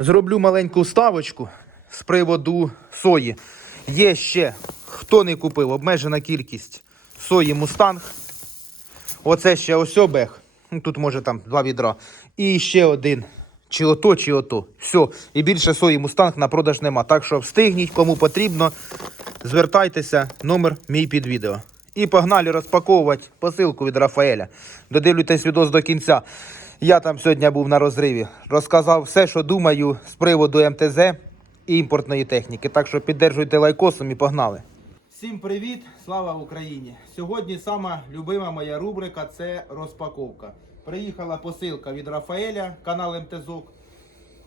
Зроблю маленьку ставочку з приводу сої. Є ще, хто не купив, обмежена кількість сої мустанг. Оце ще ось обег. Ну, тут може там два відра. І ще один. Чи ото, чи ото. Все. І більше сої мустанг на продаж нема. Так що встигніть, кому потрібно. Звертайтеся, номер мій під відео. І погнали розпаковувати посилку від Рафаеля. Додивлюйтесь відос до кінця. Я там сьогодні був на розриві. Розказав все, що думаю з приводу МТЗ і імпортної техніки. Так що піддержуйте лайкосом і погнали. Всім привіт! Слава Україні! Сьогодні сама любима моя рубрика це розпаковка. Приїхала посилка від Рафаеля, канал МТЗок.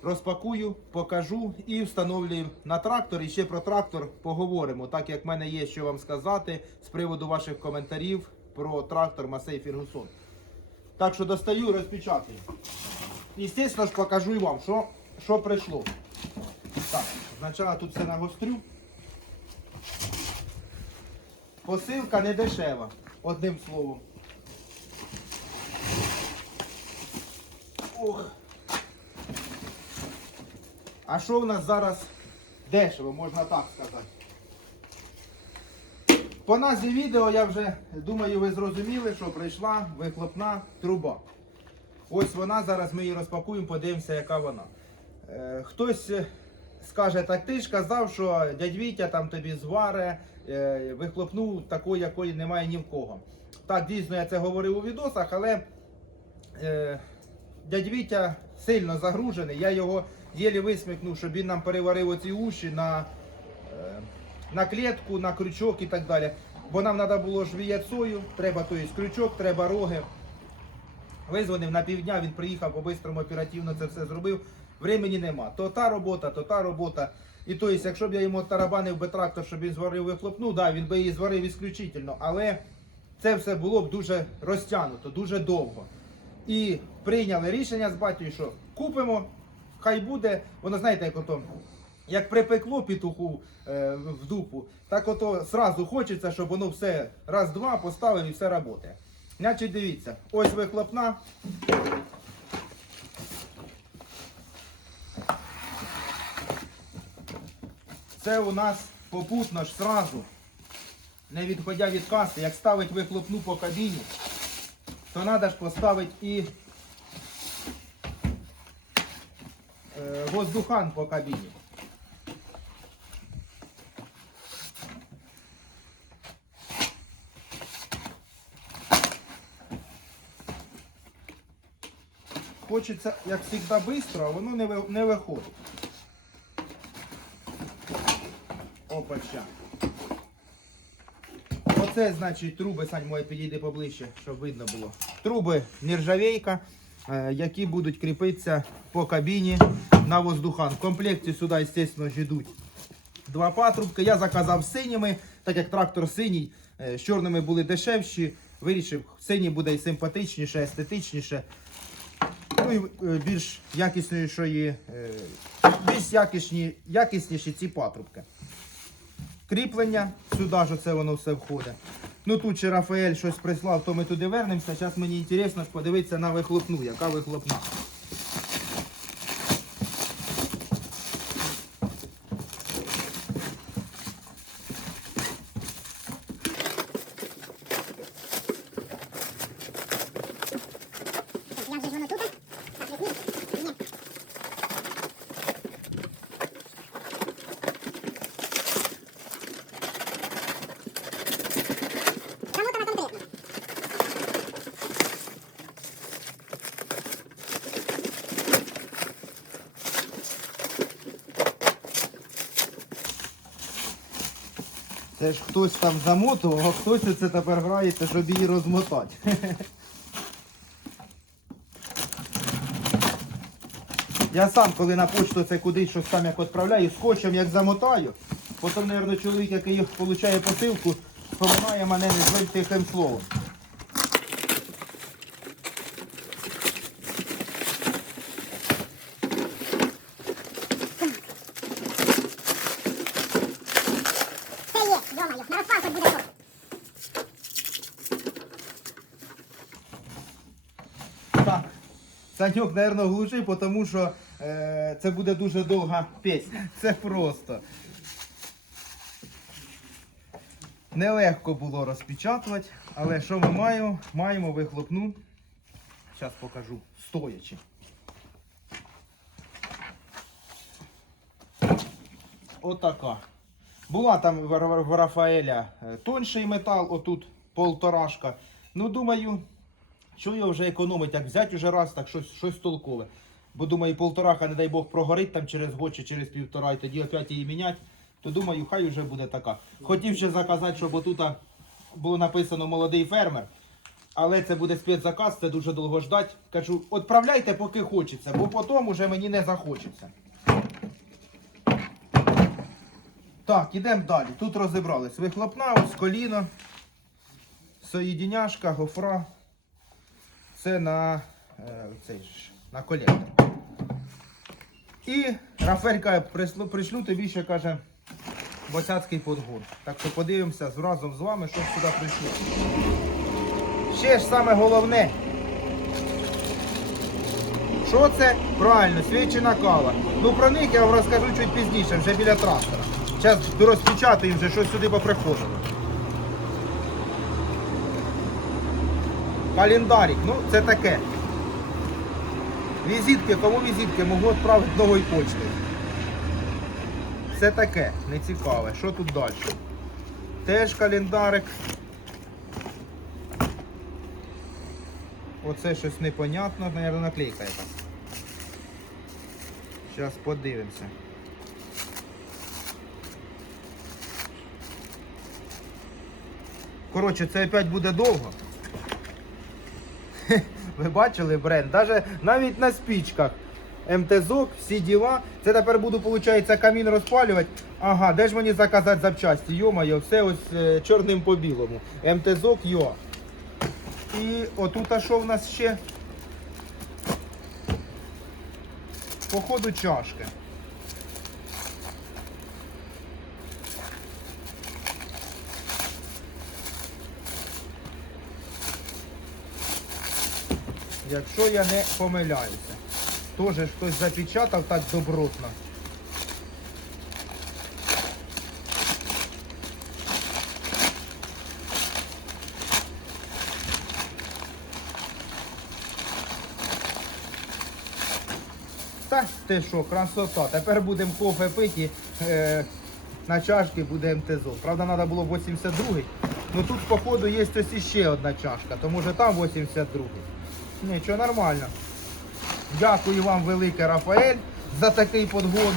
Розпакую, покажу і встановлюємо на трактор. І ще про трактор поговоримо, так як в мене є що вам сказати з приводу ваших коментарів про трактор Масей Фергусон. Так що достаю і розпечатаю. І, звісно ж, покажу і вам, що, що прийшло. Так, спочатку тут все нагострю. Посилка не дешева, одним словом. Ох. А що в нас зараз дешево, можна так сказати. По назві відео я вже думаю, ви зрозуміли, що прийшла вихлопна труба. Ось вона, зараз ми її розпакуємо, подивимося, яка вона. Е, хтось е, скаже, так ти ж казав, що дядь Вітя там тобі зваре, е, вихлопну такої, якої немає ні в кого. Так, дійсно, я це говорив у відосах, але е, дядь Вітя сильно загружений. Я його єлі висмикнув, щоб він нам переварив оці уші на, на клітку, на крючок і так далі. Бо нам треба було ж віяти треба то крючок, треба роги. Визвонив на півдня, він приїхав по-бистрому оперативно це все зробив. Времені нема. То та робота, то та робота. І то якщо б я йому тарабанив би трактор, щоб він зварив вихлопну, да, він би її зварив ісключительно. Але це все було б дуже розтягнуто, дуже довго. І прийняли рішення з батькою, що купимо, хай буде, воно знаєте, як ото. Як припекло петуху е, в дупу, так ото сразу хочеться, щоб воно все раз-два поставив і все працює. Значить, дивіться, ось вихлопна. Це у нас попутно ж сразу, не відходя від каси, як ставить вихлопну по кабіні, то треба ж поставити і е, воздухан по кабіні. Хочеться, як завжди, швидко, а воно не, ви- не виходить. Опача. Оце, значить, труби, Сань, моє підійди поближче, щоб видно було. Труби нержавейка, е, які будуть кріпитися по кабіні на воздухан. В комплекті сюди, звісно, йдуть два патрубки. Я заказав синіми, так як трактор синій, е, з чорними були дешевші. Вирішив, синій буде і симпатичніше, естетичніше. Е, більш якіснішої, е, більш якісні, якісніші ці патрубки. Кріплення, сюди ж це воно все входить. Ну тут ще Рафаель щось прислав, то ми туди вернемося. Зараз мені цікаво подивитися на вихлопну, яка вихлопна. Як же ж воно тут? Так, ні. Ні. Замотана конкретно. Це ж хтось там замотував, а хтось оце тепер грається, щоб її розмотати. Я сам, коли на почту це кудись щось там як відправляю, скотчем як замотаю, потім, мабуть, чоловік, який їх отримує посилку, споминає мене не тихим словом. Це є, йомаю, на розпалку буде тут. Так. Саньок, мабуть, глуши, тому що е, це буде дуже довга пісня. Це просто. Нелегко було розпечатувати, але що ми маємо? Маємо вихлопну. Зараз покажу стоячи. Отака. Була там в Рафаеля е, тонший метал, отут полторашка. Ну, думаю, що його вже економить, як взяти вже раз, так щось, щось толкове. Бо думаю, полтораха, не дай Бог, прогорить там через год чи через півтора, і тоді опять її міняти. То думаю, хай вже буде така. Хотів ще заказати, щоб отут було написано молодий фермер. Але це буде спецзаказ, це дуже довго ждать. Кажу, відправляйте, поки хочеться, бо потім уже мені не захочеться. Так, ідемо далі. Тут розібрались. Вихлопна, ось коліно, соєдиняшка, гофра. Це на, е, цей ж, на колектор. І Рафелька прислу, пришлю тобі ще каже босяцький подгон. Так що подивимося разом з вами, що сюди прийшло. Ще ж саме головне. Що це? Правильно, свічена кава. Ну про них я вам розкажу чуть пізніше, вже біля трактора. Зараз розпечатаю вже, що сюди поприходило. Календарик, ну це таке. Візитки, кому візитки можу відправити новою почтою. Це таке, не цікаве. Що тут далі? Теж календарик. Оце щось непонятно, мабуть, наклейка якась. Зараз подивимося. Коротше, це опять буде довго. Ви бачили бренд? Даже, навіть на спічках. МТЗок, всі діла. Це тепер буду, виходить, камін розпалювати. Ага, де ж мені заказати запчасті? Йо-моє, все ось е, чорним по білому. МТЗок, йо. І отут а що в нас ще? Походу чашки. Якщо я не помиляюся. Тоже хтось запечатав так добротно. Та ти що, красота. Тепер будемо кофе пити. Е, на чашки буде МТЗО. Правда, треба було 82-й. Ну тут, походу, є ось іще одна чашка, то може там 82-й. Нічого, нормально. Дякую вам велике, Рафаель, за такий подгон.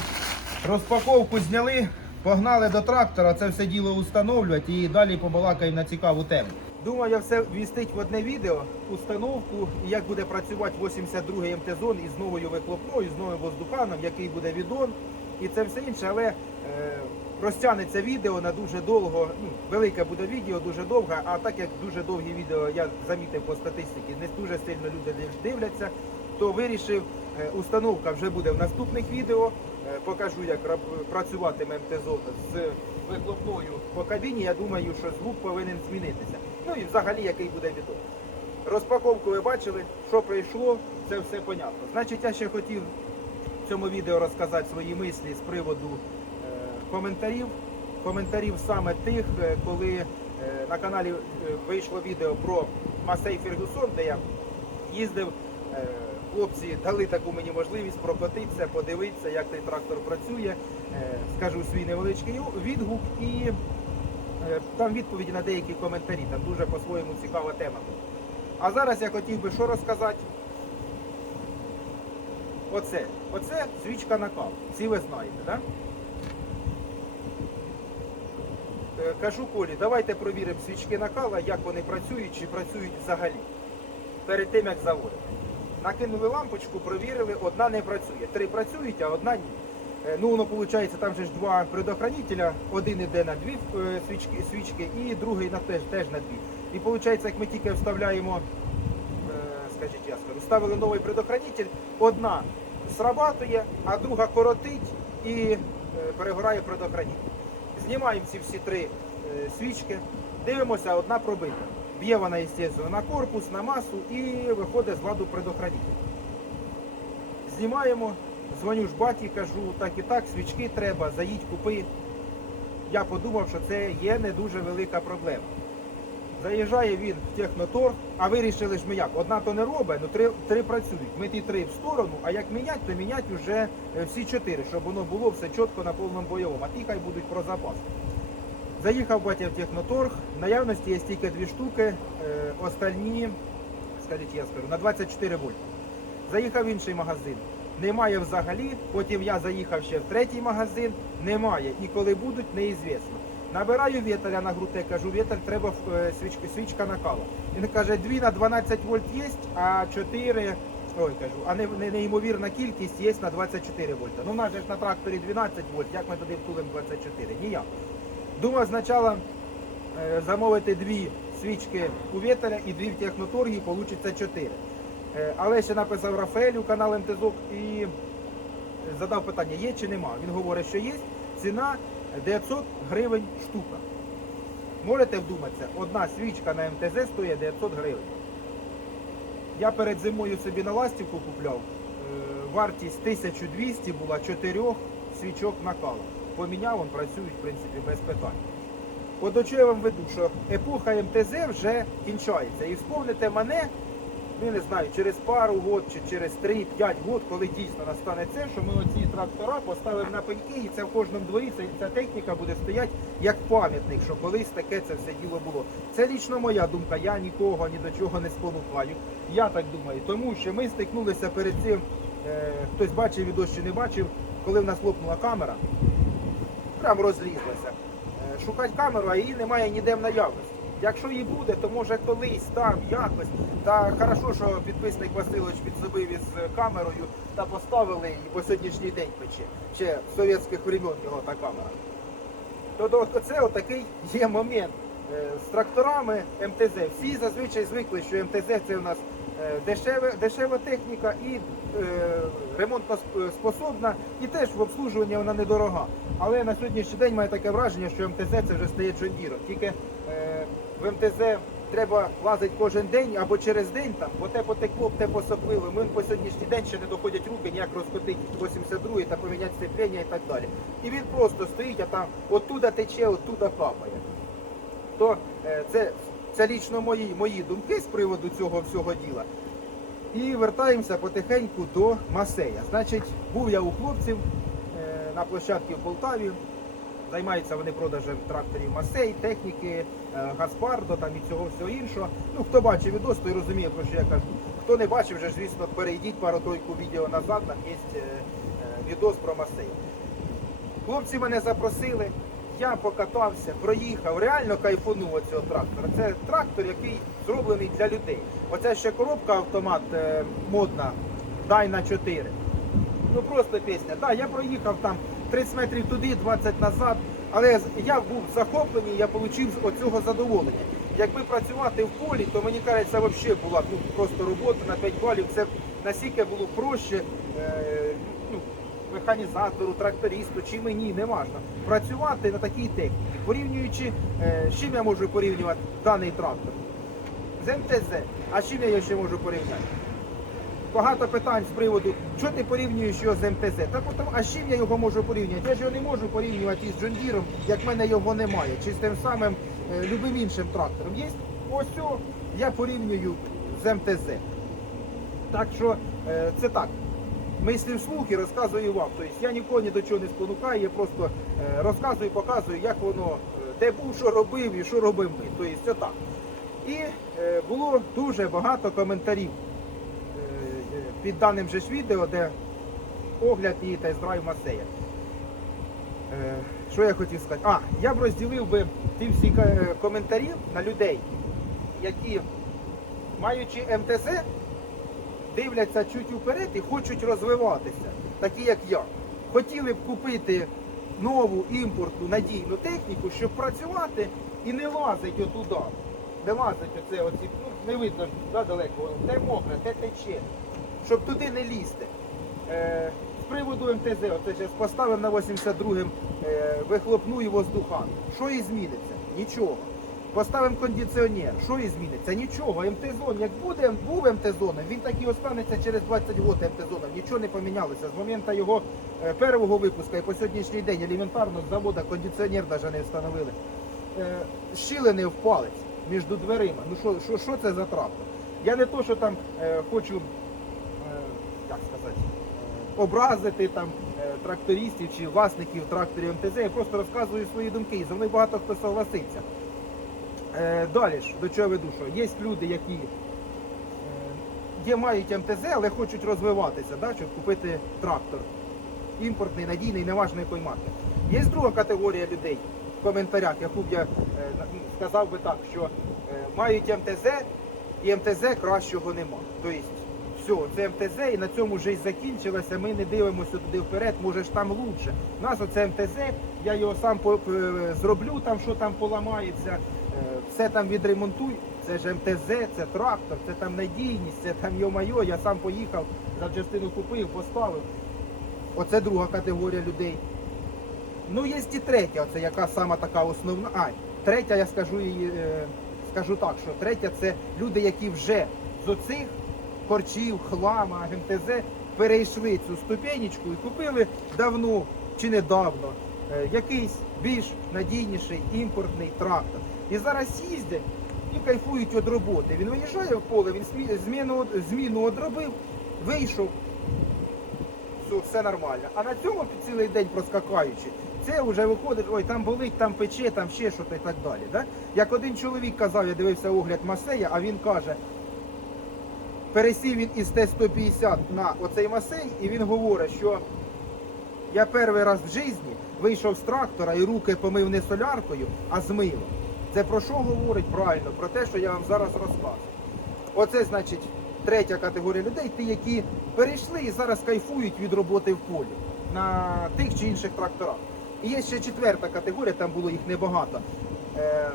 Розпаковку зняли, погнали до трактора, це все діло установлювати і далі побалакаємо на цікаву тему. Думаю, я все вмістить в одне відео, установку, і як буде працювати 82-й МТ-зон із новою вихлопною, з новим воздуханом, який буде відон і це все інше, але е, розтягнеться відео на дуже довго. Ну, велике буде відео, дуже довге, а так як дуже довгі відео, я замітив по статистиці, не дуже сильно люди дивляться, то вирішив, е, установка вже буде в наступних відео. Е, Покажу, як працюватиме МТ-зон з вихлопною по кабіні. Я думаю, що звук повинен змінитися. Ну і взагалі який буде відео. Розпаковку ви бачили, що прийшло, це все понятно. Значить, я ще хотів в цьому відео розказати свої мислі з приводу коментарів. Коментарів саме тих, е, коли е, на каналі е, вийшло відео про Масей Фергюсон, де я їздив. Хлопці дали таку мені можливість прокотитися, подивитися, як цей трактор працює. Скажу свій невеличкий відгук і там відповіді на деякі коментарі. Там дуже по-своєму цікава тема. А зараз я хотів би що розказати. Оце. Оце свічка на каву. Всі ви знаєте, так? Да? Е, Кажу Колі, давайте провіримо свічки накала, як вони працюють, чи працюють взагалі. Перед тим як заводити. Накинули лампочку, провірили, одна не працює. Три працюють, а одна ні. Е, Ну, воно виходить, там же ж два предохранителя, один іде на дві е, свічки, свічки і другий на теж, теж на дві. І виходить, як ми тільки вставляємо е, скажіть, я скажу, ставили новий предохранитель, одна срабатує, а друга коротить і е, перегорає предохранитель. Знімаємо ці всі три е, свічки, дивимося, одна пробита. Б'є вона, звісно, на корпус, на масу і виходить з ладу предохранитель. Знімаємо, Дзвоню ж баті, кажу, так і так, свічки треба, заїдь, купи. Я подумав, що це є не дуже велика проблема. Заїжджає він в техноторг, а вирішили ж ми як? Одна то не робить, ну три, три працюють. Ми ті три в сторону, а як міняти, то міняти вже е, всі чотири, щоб воно було все чітко на повному бойовому, а ті хай будуть про запас. Заїхав батя в техноторг, в наявності є тільки дві штуки, е, остальні, скажіть, я скажу, на 24 вольт. Заїхав в інший магазин. Немає взагалі. Потім я заїхав ще в третій магазин. Немає. І коли будуть, неізвісно. Набираю віталя на груте, кажу, віталь, треба е, свічка, свічка накала. Він каже, 2 на 12 вольт є, а 4, ой, кажу, а не, не, неймовірна кількість є на 24 вольта. Ну, в нас же ж на тракторі 12 вольт, як ми туди втулимо 24? Ніяк. Думав спочатку е, замовити дві свічки у віталя і дві в техноторгі, вийде 4. Е, Але ще написав Рафаелю канал МТЗОК і задав питання, є чи нема. Він говорить, що є. Ціна 900 гривень штука. Можете вдуматися, одна свічка на МТЗ стоїть 900 гривень. Я перед зимою собі на ластівку купляв. Е, Вартість 1200 була 4 свічок накала. Поміняв, він працюють, в принципі, без питань. От до чого я вам веду, що епоха МТЗ вже кінчається. І вспомните мене, ну не знаю, через пару год чи через 3-5 год, коли дійсно настане це, що ми оці трактора поставимо на пеньки, і це в кожному дворі ця, ця техніка буде стояти як пам'ятник, що колись таке це все діло було. Це лічно моя думка, я нікого ні до чого не спонукаю. Я так думаю, тому що ми стикнулися перед цим, е, хтось бачив відео чи не бачив, коли в нас лопнула камера, прям розлізлася. Е, Шукати камеру, а її немає ніде в наявності. Якщо її буде, то може колись там якось. Та хорошо, що підписник Васильович підсобив із камерою та поставили і по сьогоднішній день пече. Ще з совєтських времен його та камера. То оце отакий є момент е, з тракторами МТЗ. Всі зазвичай звикли, що МТЗ це у нас е, дешева, дешева техніка і е, ремонтно способна, і теж в обслужуванні вона недорога. Але на сьогоднішній день має таке враження, що МТЗ це вже стає джондіром. Тільки е, в МТЗ треба лазити кожен день або через день, там, бо те потекло, те посопило. Ми по сьогоднішній день ще не доходять руки, ніяк розкотити 82 та поміняти сцеплення і так далі. І він просто стоїть, а там оттуда тече, оттуда капає. То е, це, це лічно мої, мої думки з приводу цього всього діла. І вертаємося потихеньку до Масея. Значить, був я у хлопців е, на площадці в Полтаві. Займаються вони продажем тракторів Масей, техніки, е, Гаспардо там і цього всього іншого. Ну, хто бачив відос, той розуміє, про що я кажу. Хто не бачив, вже звісно, перейдіть пару-тройку відео назад, там є е, відос про Масей. Хлопці мене запросили, я покатався, проїхав, реально кайфанув цього трактора. Це трактор, який зроблений для людей. Оця ще коробка автомат е, модна, дай на 4. Ну просто пісня. Так, я проїхав там 30 метрів туди, 20 назад. Але я був захоплений, я отримав оцього задоволення. Якби працювати в полі, то мені кажеться, взагалі була ну, просто робота на 5 балів. Це настільки було проще е, механізатору, трактористу чи мені, не важно. Працювати на такій техніці. Порівнюючи, е, з чим я можу порівнювати даний трактор? З МТЗ. А з чим я його ще можу порівняти? багато питань з приводу, що ти порівнюєш його з МТЗ. Та потім, а з чим я його можу порівнювати? Я ж його не можу порівнювати із Джондіром, як в мене його немає, чи з тим самим е, любим іншим трактором. Є ось я порівнюю з МТЗ. Так що е, це так. Мислі вслух і розказую вам. Тобто я нікого ні до чого не спонукаю, я просто е, розказую, показую, як воно, е, де був, що робив і що робимо ми. Тобто це так. І е, було дуже багато коментарів під даним же ж відео, де огляд і тест-драйв Масея. Що я хотів сказати? А, я б розділив би ті всі коментарі на людей, які, маючи МТЗ, дивляться чуть уперед і хочуть розвиватися, такі як я. Хотіли б купити нову імпортну надійну техніку, щоб працювати і не лазить отуда. Не лазить оце, оці, ну не видно да, далеко, те мокре, те тече, щоб туди не лізти. Е, з приводу МТЗ, оце зараз поставив на 82-м, е, вихлопну і воздухан. Що і зміниться? Нічого. Поставимо кондиціонер. Що і зміниться? Нічого. МТ-зон, як буде, був МТ-зоном, він так і останеться через 20 років МТ-зоном. Нічого не помінялося. З моменту його е, першого випуску і по сьогоднішній день елементарно з завода кондиціонер навіть не встановили. Е, щілини в палець між дверима. Ну що, що, що це за трактор? Я не то, що там е, хочу, як сказати, образити там трактористів чи власників тракторів МТЗ. Я просто розказую свої думки. І за мною багато хто согласиться. Е, далі ж, до чого веду, що є люди, які е, є, мають МТЗ, але хочуть розвиватися, да, щоб купити трактор. Імпортний, надійний, неважно якої марки. Є друга категорія людей в коментарях, яку б я е, ну, сказав би так, що мають МТЗ і МТЗ кращого нема. Тобто, все, це МТЗ і на цьому вже й закінчилося. Ми не дивимося туди вперед, може ж там лучше. У нас оце МТЗ, я його сам по- зроблю, там що там поламається, все там відремонтуй. Це ж МТЗ, це трактор, це там надійність, це там йо-майо, я сам поїхав, запчастину купив, поставив. Оце друга категорія людей. Ну, є і третя, оце яка сама така основна. А, третя, я скажу її, е, скажу так, що третя це люди, які вже з оцих корчів, хлама, МТЗ перейшли цю ступенечку і купили давно чи недавно е, якийсь більш надійніший імпортний трактор. І зараз їздять і кайфують від роботи. Він виїжджає в поле, він зміну, зміну одробив, вийшов, все, все нормально. А на цьому цілий день проскакаючи, це вже виходить, ой, там болить, там пече, там ще щось і так далі. Да? Як один чоловік казав, я дивився огляд Масея, а він каже, пересів він із Т-150 на оцей Масей, і він говорить, що я перший раз в житті вийшов з трактора і руки помив не соляркою, а з милом. Це про що говорить правильно? Про те, що я вам зараз розказую. Оце значить третя категорія людей, ті, які перейшли і зараз кайфують від роботи в полі на тих чи інших тракторах. І є ще четверта категорія, там було їх небагато. Е,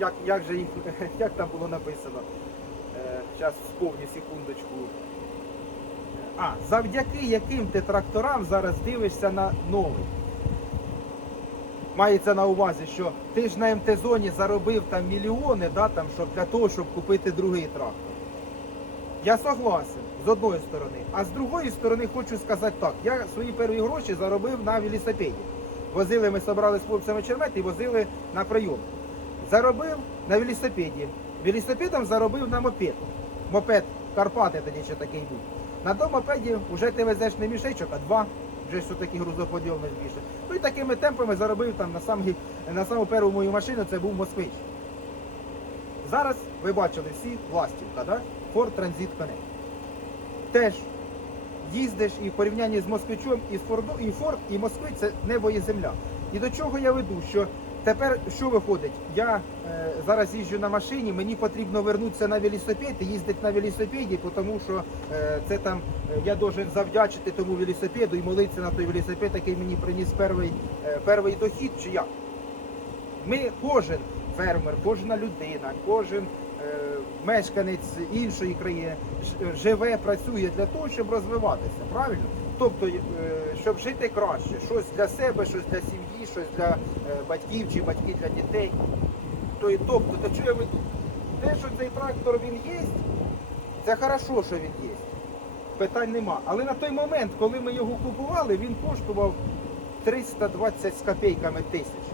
як, як же їх, як там було написано? Зараз сповню секундочку. А, завдяки яким ти тракторам зараз дивишся на новий. Мається на увазі, що ти ж на МТ-зоні заробив там мільйони, да, там, щоб, для того, щоб купити другий трактор. Я согласен, з одної сторони. А з другої сторони хочу сказати так. Я свої перші гроші заробив на велосипеді. Возили, ми зібрали з хлопцями чермет і возили на прийом. Заробив на велосипеді. Велосипедом заробив на мопед. Мопед Карпати тоді ще такий був. На тому мопеді вже ти везеш не мішечок, а два. Вже все-таки грузоподйомність більше. Ну і такими темпами заробив там на сам, на саму першу мою машину, це був москвич. Зараз ви бачили всі властівка, да? Ford Transit Connect. Теж їздиш і в порівнянні з москвичом і з Форд, і москвич це небо і земля. І до чого я веду? Що тепер що виходить? Я е, зараз їжджу на машині, мені потрібно вернутися на велосипед і їздити на велосипеді, тому що е, це там е, я должен завдячити тому велосипеду і молитися на той велосипед, який мені приніс перший, е, перший дохід, чи як. Ми кожен фермер, кожна людина, кожен е, мешканець іншої країни живе, працює для того, щоб розвиватися, правильно? Тобто, е, щоб жити краще, щось для себе, щось для сім'ї, щось для е, батьків чи батьки для дітей. То і тобто, до чого я веду? Те, що цей трактор він є, це хорошо, що він є. Питань нема. Але на той момент, коли ми його купували, він коштував 320 з копійками тисяч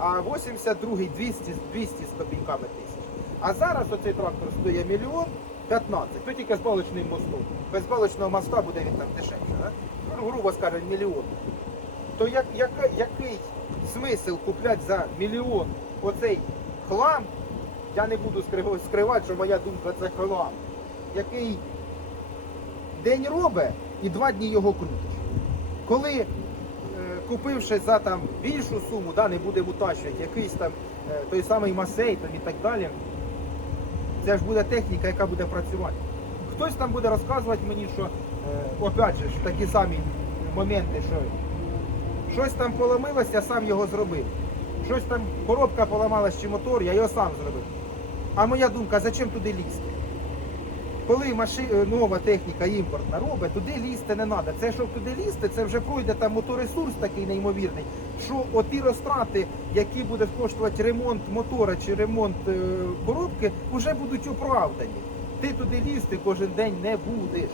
а 82-й 200, 200 з копійками тисяч. А зараз оцей трактор стоїть мільйон 15, то тільки з балочним мостом. Без балочного моста буде він там дешевше, да? ну, грубо скажемо, мільйон. То як, яка, який смисл купляти за мільйон оцей хлам, я не буду скривати, що моя думка це хлам, який день робить і два дні його крутиш. Коли е, купивши за там більшу суму, да, не будемо утащувати, якийсь там е, той самий масей там, і так далі, це ж буде техніка, яка буде працювати. Хтось там буде розказувати мені, що е, опять же такі самі моменти, що щось там поламилось, я сам його зробив. Щось там коробка поламалась чи мотор, я його сам зробив. А моя думка, зачем туди лізти? Коли маши... е, нова техніка імпортна робить, туди лізти не треба. Це щоб туди лізти, це вже пройде там моторесурс такий неймовірний, що оті розтрати, які буде коштувати ремонт мотора чи ремонт е, коробки, вже будуть оправдані. Ти туди лізти кожен день не будеш.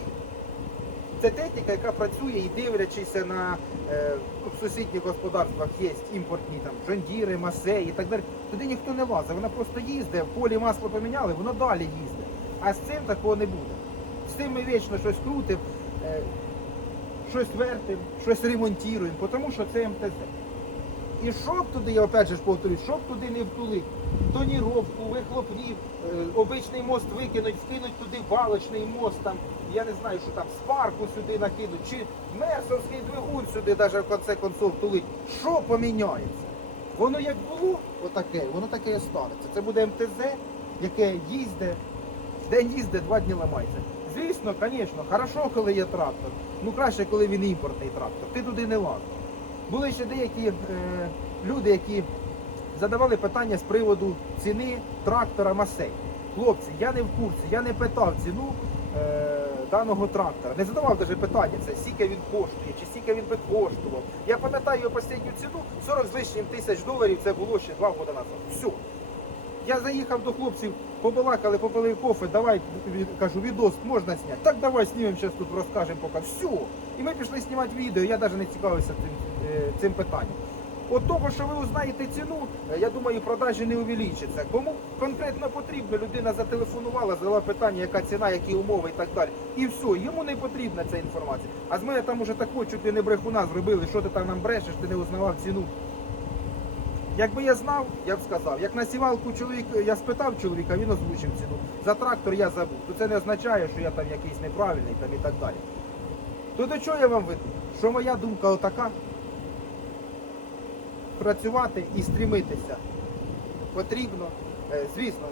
Це техніка, яка працює і дивлячись на е, в сусідніх господарствах є імпортні там жондіри, масеї і так далі. Туди ніхто не лазить, вона просто їздить, в полі масло поміняли, воно далі їздить. А з цим такого не буде. З цим ми вічно щось крутимо, е, щось вертимо, щось ремонтуємо, тому що це МТЗ. І щоб туди, я опять же ж повторюсь, щоб туди не втулити тоніровку, вихлопні, е, обичний мост викинуть, вкинуть туди балочний мост, там, я не знаю, що там, спарку сюди накинуть, чи мерсовський двигун сюди навіть в конце концов втулить. Що поміняється? Воно як було отаке, воно таке і останеться. Це буде МТЗ, яке їздить, день їздить, два дні ламається. Звісно, звісно, хорошо, коли є трактор. Ну краще, коли він імпортний трактор. Ти туди не лазиш. Були ще деякі е, люди, які задавали питання з приводу ціни трактора Масей. Хлопці, я не в курсі, я не питав ціну е, даного трактора. Не задавав навіть питання, це скільки він коштує, чи скільки він би коштував. Я пам'ятаю його останню ціну 40 з лишнім тисяч доларів, це було ще два роки назад. Все. Я заїхав до хлопців, побалакали, попили кофе, давай, кажу, відос можна зняти. Так давай знімемо, зараз тут розкажемо поки. Все. І ми пішли знімати відео, я навіть не цікавився цим, е, цим питанням. От того, що ви узнаєте ціну, е, я думаю, продажі не увеличаться. Кому конкретно потрібно, людина зателефонувала, задала питання, яка ціна, які умови і так далі. І все, йому не потрібна ця інформація. А з мене там уже такого чуть ли не брехуна зробили, що ти там нам брешеш, ти не узнавав ціну. Якби я знав, я б сказав. Як на сівалку чоловік, я спитав чоловіка, він озвучив ціну. За трактор я забув. То це не означає, що я там якийсь неправильний там і так далі. То до чого я вам веду? Що моя думка отака? Працювати і стрімитися потрібно. Е, Звісно,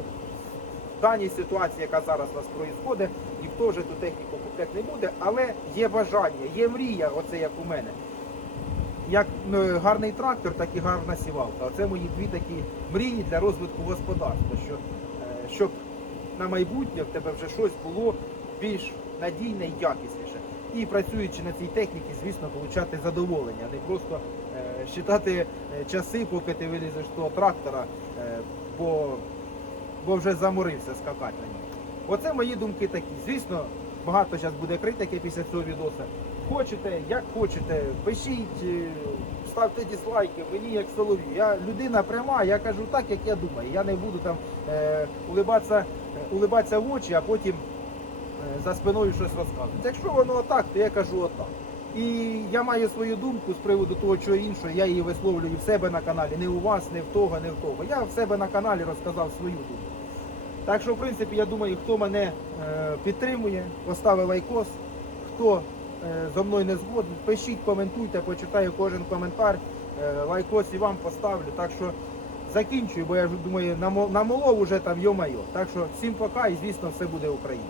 в даній ситуації, яка зараз у нас проїздить, ніхто вже ту техніку купляти не буде, але є бажання, є мрія, оце як у мене. Як е, гарний трактор, так і гарна сівалка. Оце мої дві такі мрії для розвитку господарства, що, е, щоб на майбутнє в тебе вже щось було більш надійне і якісніше. І працюючи на цій техніці, звісно, отримати задоволення, не просто е, считати е, часи, поки ти вилізеш з того трактора, е, бо, бо вже заморився скакати на ньому. Оце мої думки такі. Звісно, багато зараз буде критики після цього відоса. Хочете, як хочете, пишіть, е, ставте дізлайки, мені як солові. Я людина пряма, я кажу так, як я думаю. Я не буду там е, улибатися, е, улибатися в очі, а потім е, за спиною щось розказувати. Якщо воно отак, то я кажу отак. І я маю свою думку з приводу того, чого іншого, я її висловлюю в себе на каналі, не у вас, не в того, не в того. Я в себе на каналі розказав свою думку. Так що, в принципі, я думаю, хто мене е, підтримує, поставив лайкос, хто е, зо мною не згоден, пишіть, коментуйте, почитаю кожен коментар, е, лайкос і вам поставлю. Так що закінчую, бо я думаю, намо- намолов уже там йо-майо. Так що всім пока і звісно все буде Україна.